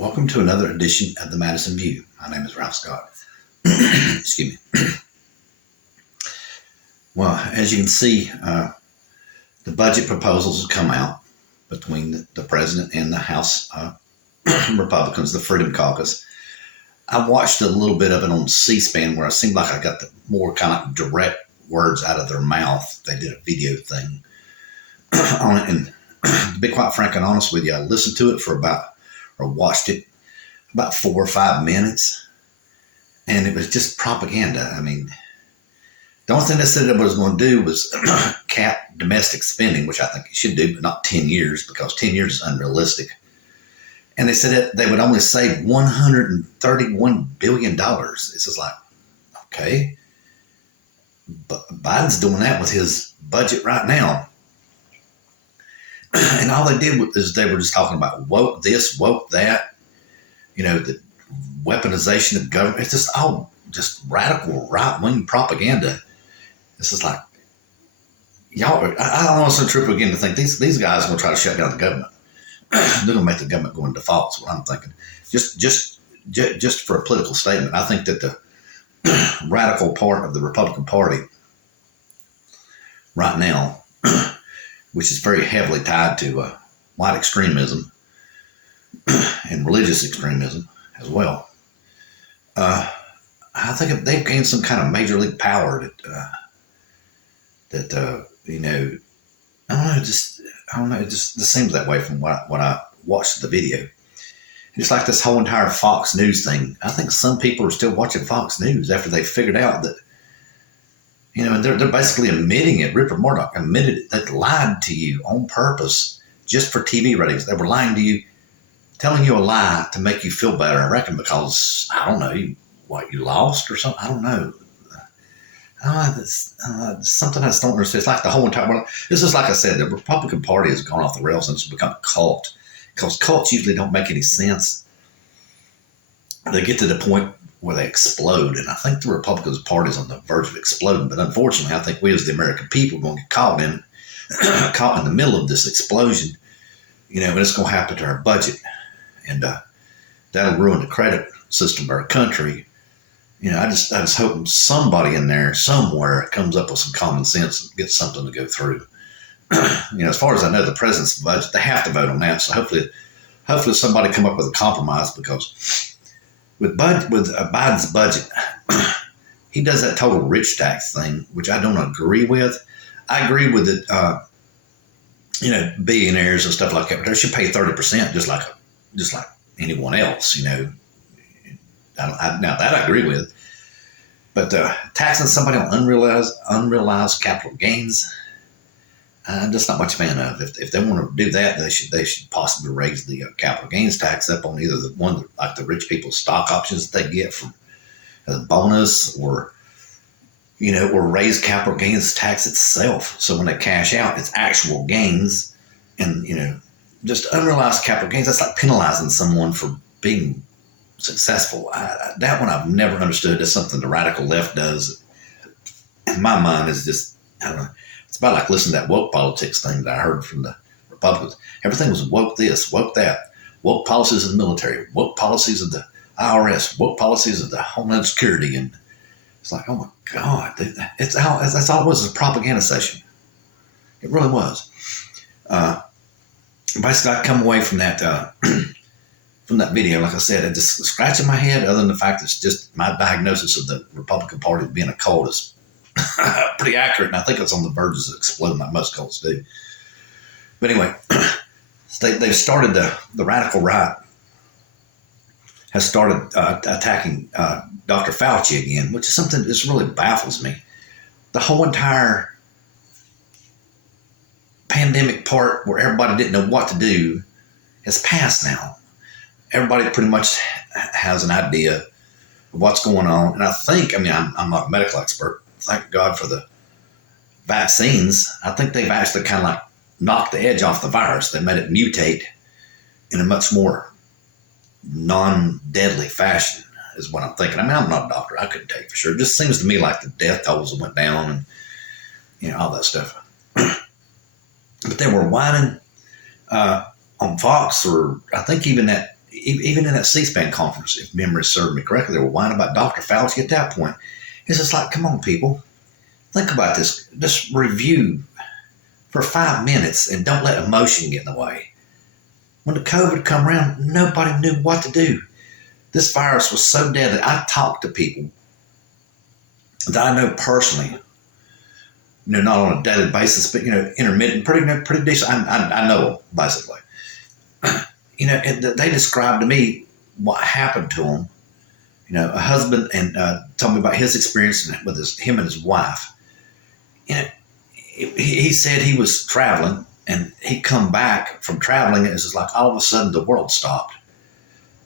Welcome to another edition of the Madison View. My name is Ralph Scott. Excuse me. Well, as you can see, the budget proposals have come out between the president and the House Republicans, the Freedom Caucus. I watched a little bit of it on C-SPAN where it seemed like I got the more kind of direct words out of their mouth. They did a video thing on it. And to be quite frank and honest with you, I listened to it watched it about 4 or 5 minutes, and it was just propaganda. I mean, the only thing they said it was going to do was cap domestic spending, which I think it should do, but not 10 years, because 10 years is unrealistic. And they said that they would only save $131 billion. It's just like, okay, but Biden's doing that with his budget right now. And all they did is they were just talking about woke this, woke that, the weaponization of government. It's just all just radical right-wing propaganda. It's just like, y'all, I don't want to trip again to think these guys are going to try to shut down the government. They're going to make the government go in default, is what I'm thinking. Just for a political statement, I think that the radical part of the Republican Party right now, which is very heavily tied to white extremism and religious extremism as well. I think if they've gained some kind of major league power that I don't know, it just seems that way from what I watched the video. It's like this whole entire Fox News thing. I think some people are still watching Fox News after they figured out that, and they're basically admitting it. Rupert Murdoch admitted it. They lied to you on purpose just for TV ratings. They were lying to you, telling you a lie to make you feel better, I reckon, because, I don't know, you lost or something? I don't know. Something I just don't understand. It's like the whole entire world. This is like I said, the Republican Party has gone off the rails and it's become a cult, because cults usually don't make any sense. They get to the point where they explode, and I think the Republican Party is on the verge of exploding. But unfortunately, I think we as the American people are going to get caught in the middle of this explosion, and it's going to happen to our budget, and that'll ruin the credit system of our country. I just hope somebody in there somewhere comes up with some common sense and gets something to go through. As far as I know, the president's budget, they have to vote on that. So hopefully somebody come up with a compromise, because with Biden's budget, he does that total rich tax thing, which I don't agree with. I agree with it. Billionaires and stuff like that, but they should pay 30%, just like anyone else. Now that I agree with, but taxing somebody on unrealized capital gains, I'm just not much fan of. If they want to do that, they should possibly raise the capital gains tax up on either the one like the rich people's stock options that they get from as a bonus, or raise capital gains tax itself. So when they cash out, it's actual gains, and just unrealized capital gains. That's like penalizing someone for being successful. That one I've never understood. That's something the radical left does. In my mind, is just, I don't know. It's about like listening to that woke politics thing that I heard from the Republicans. Everything was woke this, woke that, woke policies of the military, woke policies of the IRS, woke policies of the Homeland Security, and it's like, oh my God, that's all it was, a propaganda session. It really was. Basically, I come away from that from that video, like I said, it just scratching my head. Other than the fact it's just my diagnosis of the Republican Party being a cult is pretty accurate, and I think it's on the verge of exploding like most cults do. But anyway, they've started the radical right has started attacking Dr. Fauci again, which is something that really baffles me. The whole entire pandemic part where everybody didn't know what to do has passed now. Everybody pretty much has an idea of what's going on. And I think, I'm not a medical expert. Thank God for the vaccines. I think they've actually kind of like knocked the edge off the virus. They made it mutate in a much more non-deadly fashion, is what I'm thinking. I'm not a doctor. I couldn't tell you for sure. It just seems to me like the death tolls went down and, all that stuff. But they were whining on Fox, or I think even that even in that C-SPAN conference, if memory served me correctly, they were whining about Dr. Fauci at that point. It's just like, come on, people. Think about this. Just review for 5 minutes and don't let emotion get in the way. When the COVID come around, nobody knew what to do. This virus was so deadly. I talked to people that I know personally, not on a daily basis, but, intermittent, pretty decent. I know them, basically. And they described to me what happened to them. A husband, and told me about his experience with him and his wife. He said he was traveling, and he'd come back from traveling, and it was just like all of a sudden the world stopped.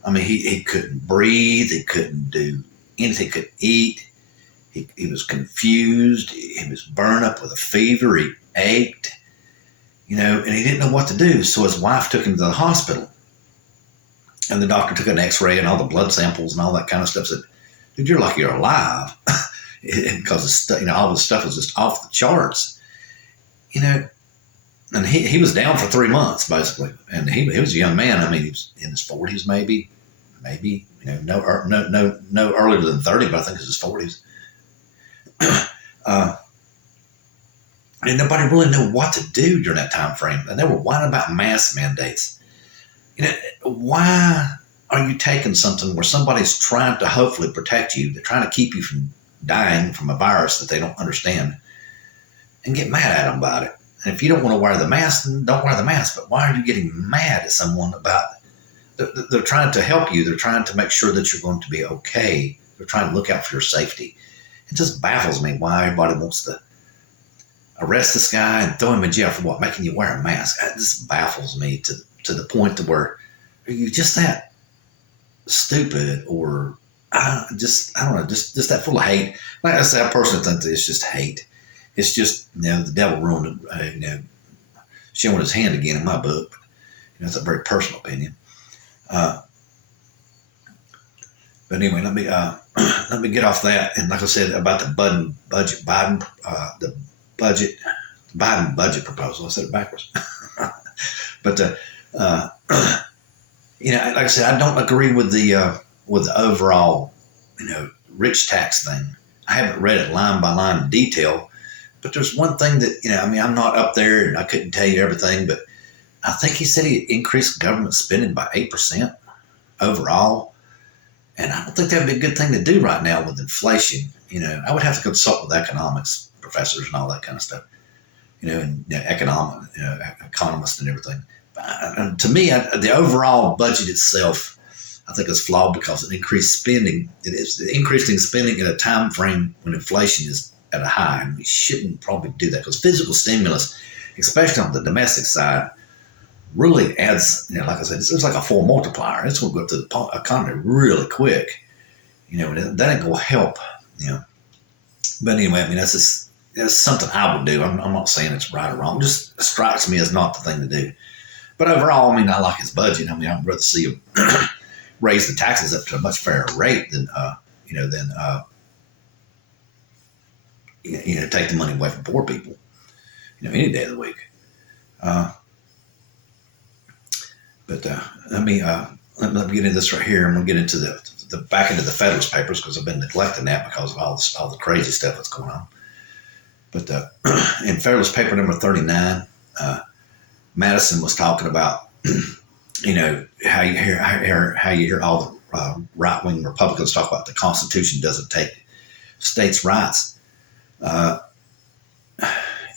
I mean, he couldn't breathe. He couldn't do anything. He could eat. He was confused. He was burned up with a fever. He ached, and he didn't know what to do. So his wife took him to the hospital. And the doctor took an x-ray and all the blood samples and all that kind of stuff. Said, dude, you're lucky you're alive. Because all this stuff was just off the charts. And he was down for 3 months, basically. And he was a young man. I mean, he was in his 40s, maybe, no earlier than 30, but I think it was his 40s. And nobody really knew what to do during that time frame. And they were whining about mask mandates. Why are you taking something where somebody's trying to hopefully protect you, they're trying to keep you from dying from a virus that they don't understand, and get mad at them about it? And if you don't want to wear the mask, then don't wear the mask. But why are you getting mad at someone about it? They're trying to help you. They're trying to make sure that you're going to be okay. They're trying to look out for your safety. It just baffles me why everybody wants to arrest this guy and throw him in jail for what? Making you wear a mask. It just baffles me to the point to where, are you just that stupid, or I don't know, just that full of hate? Like I said, I personally think that it's just hate. It's just, the devil ruined it, showing his hand again in my book. But, it's a very personal opinion. But anyway, let me get off that. And like I said about the Biden budget proposal. I said it backwards. But like I said, I don't agree with the overall, rich tax thing. I haven't read it line by line in detail, but there's one thing that, I'm not up there and I couldn't tell you everything, but I think he said he increased government spending by 8% overall. And I don't think that would be a good thing to do right now with inflation. I would have to consult with economics professors and all that kind of stuff, and economists and everything. And to me, the overall budget itself, I think, is flawed because it increased spending. It is increasing spending in a time frame when inflation is at a high, and we shouldn't probably do that because physical stimulus, especially on the domestic side, really adds. Like I said, it's like a full multiplier. It's going to go up to the economy really quick. And that ain't going to help. But anyway, I mean, that's something I would do. I'm not saying it's right or wrong. It just strikes me as not the thing to do. But overall, I mean, I like his budget. I mean, I'd rather see him raise the taxes up to a much fairer rate than take the money away from poor people, any day of the week. But let me get into this right here. I'm going to get into the back into the Federalist Papers because I've been neglecting that because of all the crazy stuff that's going on. But in Federalist Paper number 39, Madison was talking about, how you hear all the right-wing Republicans talk about the Constitution doesn't take states' rights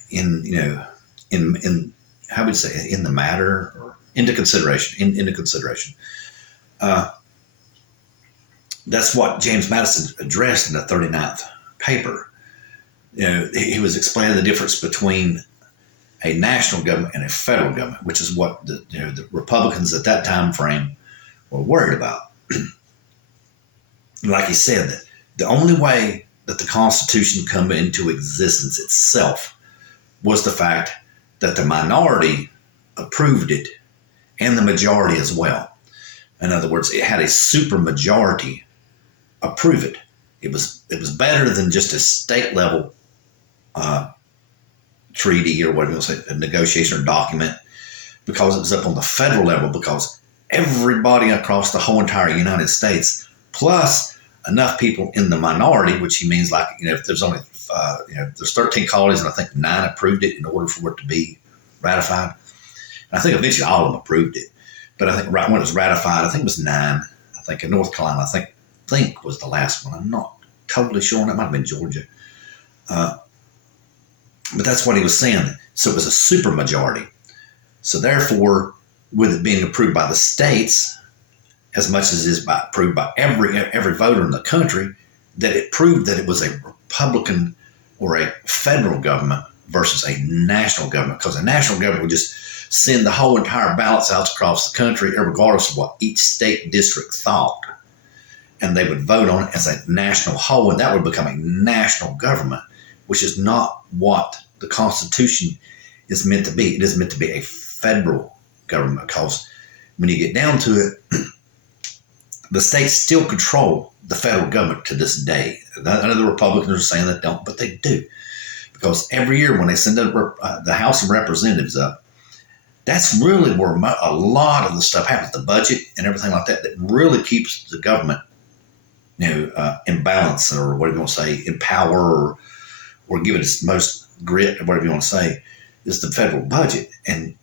in how would you say, in the matter or into consideration. That's what James Madison addressed in the 39th paper. He was explaining the difference between a national government and a federal government, which is what the Republicans at that time frame were worried about. Like he said, that the only way that the Constitution come into existence itself was the fact that the minority approved it and the majority as well. In other words, it had a super majority approve it. It was better than just a state level treaty or whatever you say, a negotiation or document, because it was up on the federal level, because everybody across the whole entire United States, plus enough people in the minority, which he means like, if there's only, there's 13 colonies and I think 9 approved it in order for it to be ratified. And I think eventually all of them approved it. But I think right when it was ratified, I think it was 9. I think in North Carolina, I think was the last one. I'm not totally sure. That might have been Georgia. But that's what he was saying. So it was a super majority. So therefore, with it being approved by the states, as much as it is approved by every voter in the country, that it proved that it was a Republican or a federal government versus a national government, because a national government would just send the whole entire ballots out across the country, regardless of what each state district thought. And they would vote on it as a national whole, and that would become a national government, which is not what the Constitution is meant to be. It is meant to be a federal government, because when you get down to it, the states still control the federal government to this day. I know the Republicans are saying that don't, but they do. Because every year when they send the House of Representatives up, that's really where a lot of the stuff happens, the budget and everything like that, that really keeps the government, in balance, or whatever you want to say, in power, or give it its most grit, or whatever you want to say, is the federal budget. And,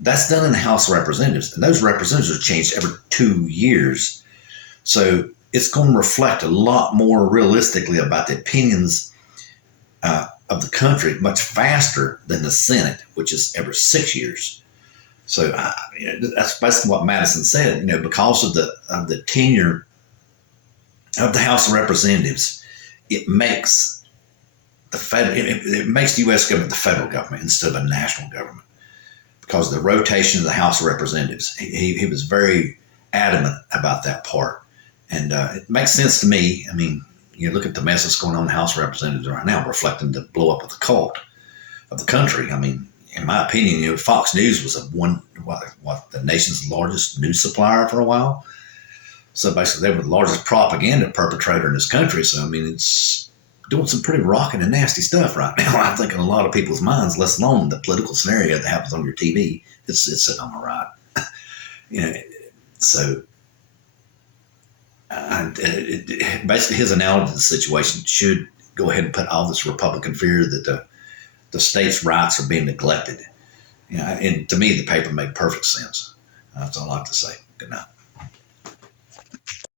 that's done in the House of Representatives. And those representatives are changed every 2 years. So it's going to reflect a lot more realistically about the opinions of the country much faster than the Senate, which is every 6 years. So that's basically what Madison said. Because of the tenure of the House of Representatives, it makes it makes the U.S. government the federal government instead of a national government, because of the rotation of the House of Representatives. He was very adamant about that part, and it makes sense to me. I mean, look at the mess that's going on in the House of Representatives right now, reflecting the blow up of the cult of the country. I mean, in my opinion, Fox News was the nation's largest news supplier for a while. So basically, they were the largest propaganda perpetrator in this country. So, I mean, it's doing some pretty rocking and nasty stuff right now. I think in a lot of people's minds, let alone the political scenario that happens on your TV, it's sitting on the right. So basically his analogy to the situation should go ahead and put all this Republican fear that the states' rights are being neglected. And to me, the paper made perfect sense. That's all I have to say. Good night.